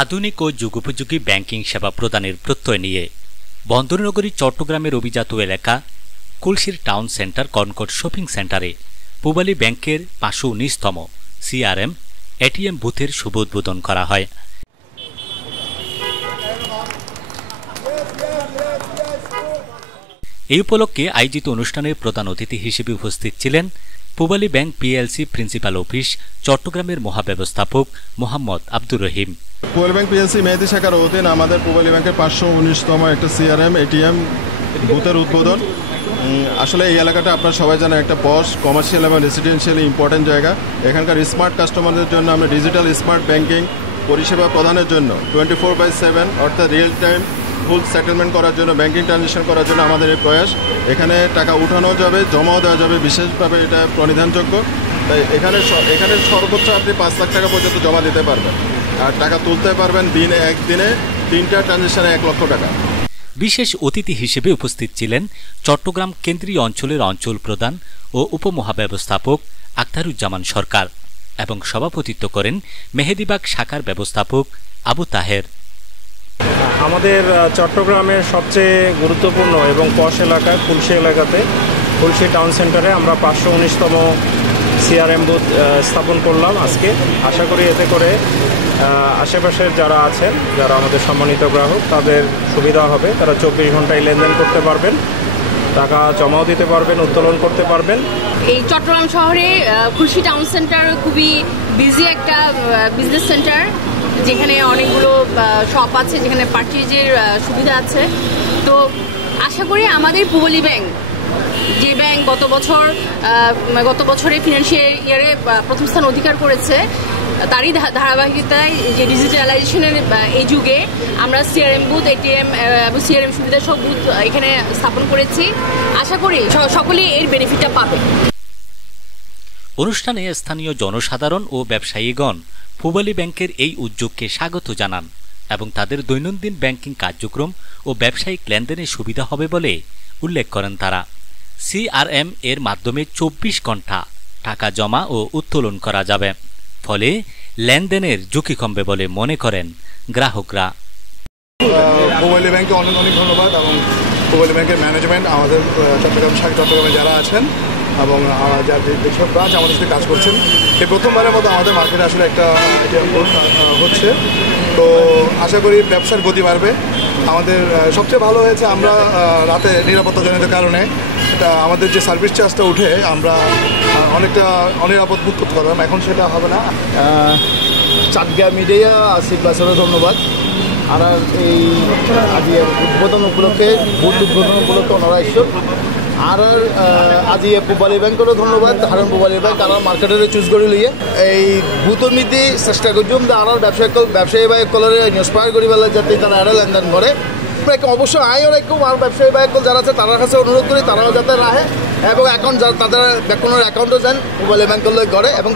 আধুনিক ও যুগোপযোগী ব্যাংকিং সেবা প্রদানের প্রত্যয় নিয়ে বন্দরনগরী চট্টগ্রামের অভিজাত এলাকা কুলশির টাউন সেন্টার কনকর্ড শপিং সেন্টারে পূবালী ব্যাংকের ৫১৯তম সিআরএম এটিএম বুথের শুভ উদ্বোধন করা হয়। এই উপলক্ষে আয়োজিত অনুষ্ঠানের প্রধান অতিথি হিসেবে উপস্থিত ছিলেন Pubali bank PLC principal office চট্টগ্রামের মহাব্যবস্থাপক মোহাম্মদ আব্দুর রহিম। পূবালী ব্যাংক পিএলসি মেহেদি শাখার অধীন আমাদের পূবালী ব্যাংকের ৫১৯তম একটা সিআরএম এটিএম বুথের উদ্বোধন। আসলে এই এলাকাটা আপনারা সবাই জানেন একটা পশ কমার্শিয়াল এবং রেসিডেন্সিয়ালি ইম্পর্টেন্ট জায়গা। এখানকার স্মার্ট কাস্টমারদের জন্য আমরা ডিজিটাল স্মার্ট ব্যাংকিং পরিষেবা প্রদানের জন্য 24/7 অর্থাৎ রিয়েল টাইম ফুল সেটেলমেন্ট করার জন্য ব্যাংকিং ট্রানজ্যাকশন করার জন্য আমাদের এই প্রয়াস। এখানে টাকা উঠানো যাবে, জমাও দেওয়া যাবে, বিশেষভাবে এটা প্রণিধানযোগ্য। তাই এখানে সর্বোচ্চ আপনি ৫ লাখ টাকা পর্যন্ত জমা দিতে পারবেন, আর টাকা তুলতে পারবেন একদিনে 3টা ট্রানজ্যাকশনে ১ লক্ষ টাকা। বিশেষ অতিথি হিসেবে উপস্থিত ছিলেন চট্টগ্রাম কেন্দ্রীয় অঞ্চলের অঞ্চল প্রধান ও উপমহাব্যবস্থাপক আখতারুজ্জামান সরকার এবং সভাপতিত্ব করেন মেহেদিবাগ শাখার ব্যবস্থাপক আবু তাহের। আমাদের চট্টগ্রামের সবচেয়ে গুরুত্বপূর্ণ এবং পশ এলাকা কুলশি এলাকাতে কুলশি টাউন সেন্টারে আমরা ৫১৯তম সিআরএম বুথ স্থাপন করলাম আজকে। আশা করি এতে করে আশেপাশের যারা আছেন, যারা আমাদের সম্মানিত গ্রাহক, তাদের সুবিধা হবে। তারা ২৪ ঘন্টায় লেনদেন করতে পারবেন, টাকা জমাও দিতে পারবেন, উত্তোলন করতে পারবেন। এই চট্টগ্রাম শহরে কুলশি টাউন সেন্টার খুবই বিজি একটা বিজনেস সেন্টার, যেখানে অনেকগুলো শপ আছে, যেখানে পারচেজের সুবিধা আছে। তো আশা করি আমাদের পূবালী ব্যাংক, যে ব্যাংক গত বছরে ফিনান্সিয়াল ইয়ারে প্রথম স্থান অধিকার করেছে, তারই ধারাবাহিকতায় যে ডিজিটালাইজেশনের এই যুগে আমরা সিআরএম বুথ, এটিএম এবং সিআরএম সুবিধা সব বুথ এখানে স্থাপন করেছি। আশা করি সকলেই এর বেনিফিটটা পাবে। অনুষ্ঠানে স্থানীয় জনসাধারণ ও ব্যবসায়ীগণ পূবালী ব্যাংকের এই উদ্যোগকে স্বাগত জানান এবং তাদের দৈনন্দিন ব্যাংকিং কার্যক্রম ও ব্যবসায়িক লেনদেনের সুবিধা হবে বলে উল্লেখ করেন তারা। সিআরএম এর মাধ্যমে ২৪ ঘন্টা টাকা জমা ও উত্তোলন করা যাবে, ফলে লেনদেনের ঝুঁকি কমবে বলে মনে করেন গ্রাহকরা। পূবালী ব্যাংকে অনেক অনেক ধন্যবাদ এবং পূবালী ব্যাংকের ম্যানেজমেন্ট, আমাদের চট্টগ্রামে যারা আছেন এবং যেসব ব্রাঞ্চ আমাদের সাথে কাজ করছেন। এই প্রথমবারের মতো আমাদের মার্কেটে আসলে একটা এটিএম হচ্ছে। তো আশা করি ব্যবসার গতি বাড়বে। আমাদের সবচেয়ে ভালো হয়েছে আমরা রাতে নিরাপত্তাজনিত কারণে এটা আমাদের যে সার্ভিস চার্জটা উঠে আমরা অনেকটা অনিরাপদ বোধ করতে পারলাম, এখন সেটা হবে না। চাটগা মিডিয়া আসি প্লাসেরও ধন্যবাদ। আর এই আজি উদ্বোধন উপলক্ষে বুথ উদ্বোধন উপলক্ষে ওনারা এসব। আর আজি পূবালী ব্যাংকেরও ধন্যবাদ, কারণ পূবালী ব্যাংক আর মার্কেটের চুজ করে লিয়ে এই বুথর নীতি চেষ্টা করছুম যে আর ব্যবসায়ী বাইকলরে ইন্সপায়ার করি পেলে যাতে তারা আরও লেনদেন করে। অবশ্যই আয়ও রাখুম আর ব্যবসায়ী বাইকল যারা আছে তার কাছে অনুরোধ করি তারাও যাতে রাখে এবং এখন তাদের কোনো অ্যাকাউন্টও যান পূবালী ব্যাংকের করে এবং